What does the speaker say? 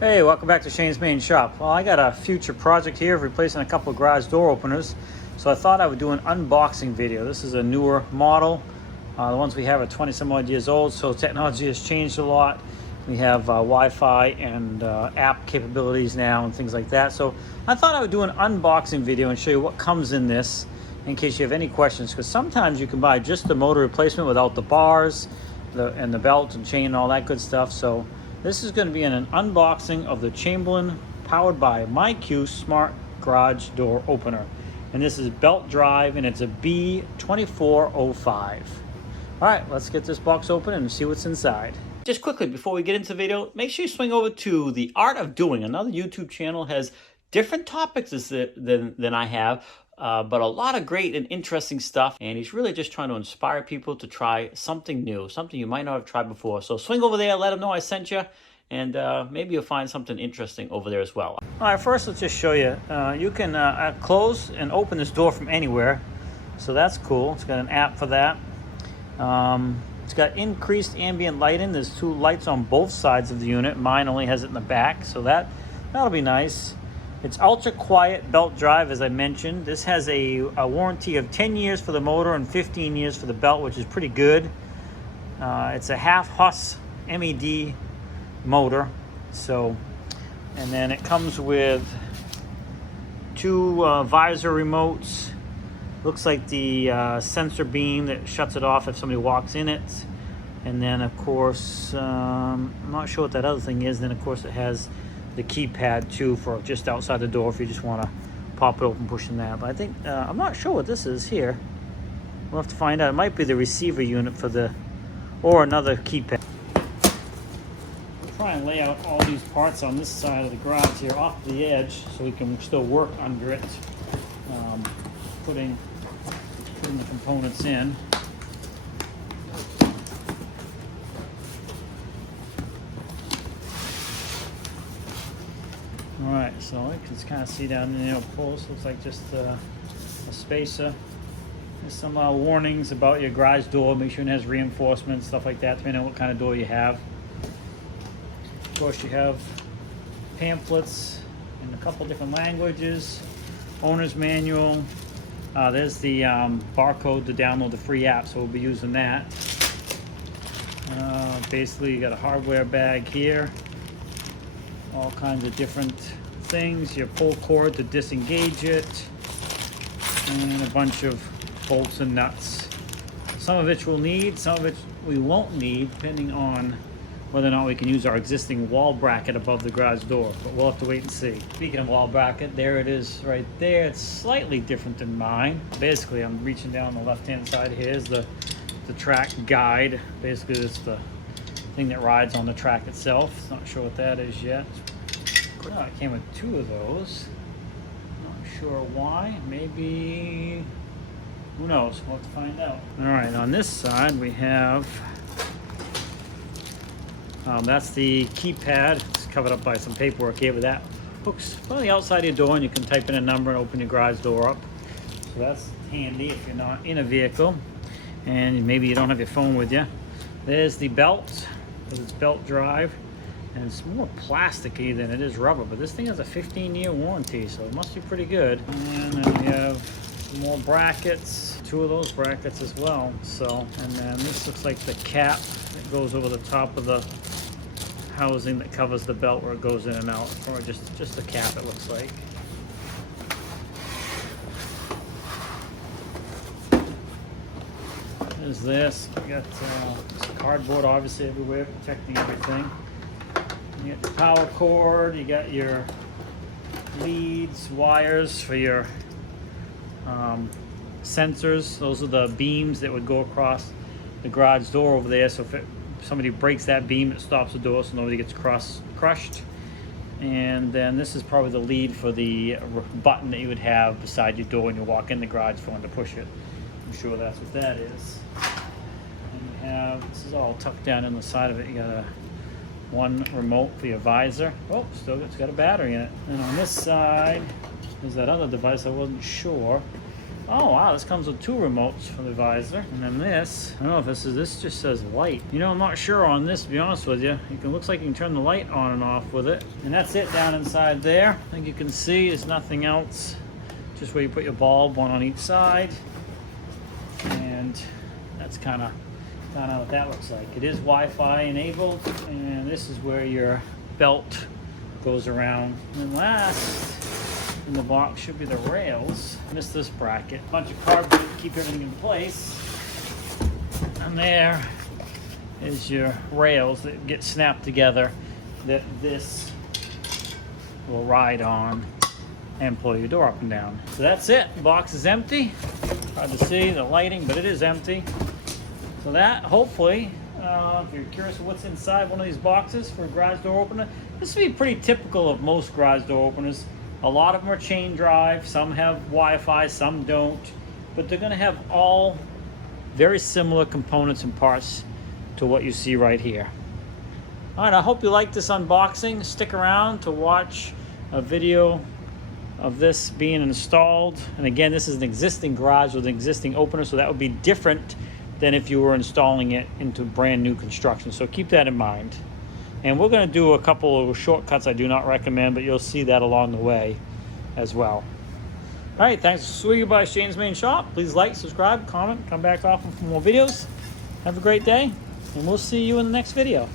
Hey, welcome back to Shane's Main Shop. Well, I got a future project here of replacing a couple of garage door openers, so I thought I would do an unboxing video. This is a newer model. The ones we have are 20 some odd years old, so technology has changed a lot. We have Wi-Fi and app capabilities now and things like that. So I thought I would do an unboxing video and show you what comes in this in case you have any questions, because sometimes you can buy just the motor replacement without the bars and the belt and chain and all that good stuff. So this is going to be an unboxing of the Chamberlain powered by MyQ Smart Garage Door Opener. And this is belt drive and it's a B2405. All right, let's get this box open and see what's inside. Just quickly, before we get into the video, make sure you swing over to The Art of Doing. Another YouTube channel has different topics than I have, but a lot of great and interesting stuff. And he's really just trying to inspire people to try something new, something you might not have tried before. So swing over there, let him know I sent you, and maybe you'll find something interesting over there as well. All right, first let's just show you. You can close and open this door from anywhere. So that's cool. It's got an app for that. It's got increased ambient lighting. There's two lights on both sides of the unit. Mine only has it in the back, so that'll be nice. It's ultra quiet belt drive, as I mentioned. This has a warranty of 10 years for the motor and 15 years for the belt, which is pretty good. It's a half Huss MED motor. So, and then it comes with two visor remotes. Looks like the sensor beam that shuts it off if somebody walks in it. And then, of course, I'm not sure what that other thing is. Then, of course, it has the keypad too for just outside the door if you just want to pop it open pushing that. But I think I'm not sure what this is here. We'll have to find out. It might be the receiver unit for the, or another keypad. We'll try and lay out all these parts on this side of the garage here off the edge so we can still work under it, putting the components in. All right, so you can kind of see down in the post, looks like just a spacer. There's some warnings about your garage door. Make sure it has reinforcements, stuff like that, depending on what kind of door you have. Of course, you have pamphlets in a couple different languages, owner's manual. There's the barcode to download the free app, so we'll be using that. Basically, you got a hardware bag here. All kinds of different things, your pull cord to disengage it, and a bunch of bolts and nuts. Some of which we'll need, some of which we won't need, depending on whether or not we can use our existing wall bracket above the garage door, but we'll have to wait and see. Speaking of wall bracket, there it is right there. It's slightly different than mine. Basically, I'm reaching down the left-hand side. Here's the track guide. Basically, it's the thing that rides on the track itself. Not sure what that is yet. Oh, it came with two of those. Not sure why. Maybe, who knows? We'll have to find out. All right, on this side we have, that's the keypad. It's covered up by some paperwork here, but that hooks on the outside of your door and you can type in a number and open your garage door up. So that's handy if you're not in a vehicle and maybe you don't have your phone with you. There's the belt. It's belt drive, and it's more plasticky than it is rubber, but this thing has a 15-year warranty, so it must be pretty good. And then we have some more brackets, two of those brackets as well. So, and then this looks like the cap that goes over the top of the housing that covers the belt where it goes in and out, or just the cap, it looks like. There's this. We got cardboard obviously everywhere, protecting everything. You got the power cord, you got your leads, wires for your sensors. Those are the beams that would go across the garage door over there, so if somebody breaks that beam, it stops the door so nobody gets crushed. And then this is probably the lead for the button that you would have beside your door when you walk in the garage if you wanted to push it. I'm sure that's what that is. And you have, this is all tucked down in the side of it. You got one remote for your visor. Oh, still it's got a battery in it. And on this side, there's that other device I wasn't sure. Oh wow, this comes with 2 remotes for the visor. And then this, I don't know if this just says light. You know, I'm not sure on this, to be honest with you. It looks like you can turn the light on and off with it. And that's it down inside there. I think you can see there's nothing else. Just where you put your bulb, one on each side. And that's kind of what that looks like. It is Wi-Fi enabled, and this is where your belt goes around. And last in the box should be the rails. Missed this bracket. A bunch of cardboard to keep everything in place. And there is your rails that get snapped together that this will ride on and pull your door up and down. So that's it. The box is empty. Hard to see the lighting, but it is empty. So that, hopefully, if you're curious what's inside one of these boxes for a garage door opener, this would be pretty typical of most garage door openers. A lot of them are chain drive, some have Wi-Fi, some don't, but they're gonna have all very similar components and parts to what you see right here. All right, I hope you like this unboxing. Stick around to watch a video of this being installed. And again, this is an existing garage with an existing opener, so that would be different than if you were installing it into brand new construction. So keep that in mind. And we're gonna do a couple of shortcuts I do not recommend, but you'll see that along the way as well. All right, thanks for swinging by Shane's Main Shop. Please like, subscribe, comment, come back often for more videos. Have a great day, and we'll see you in the next video.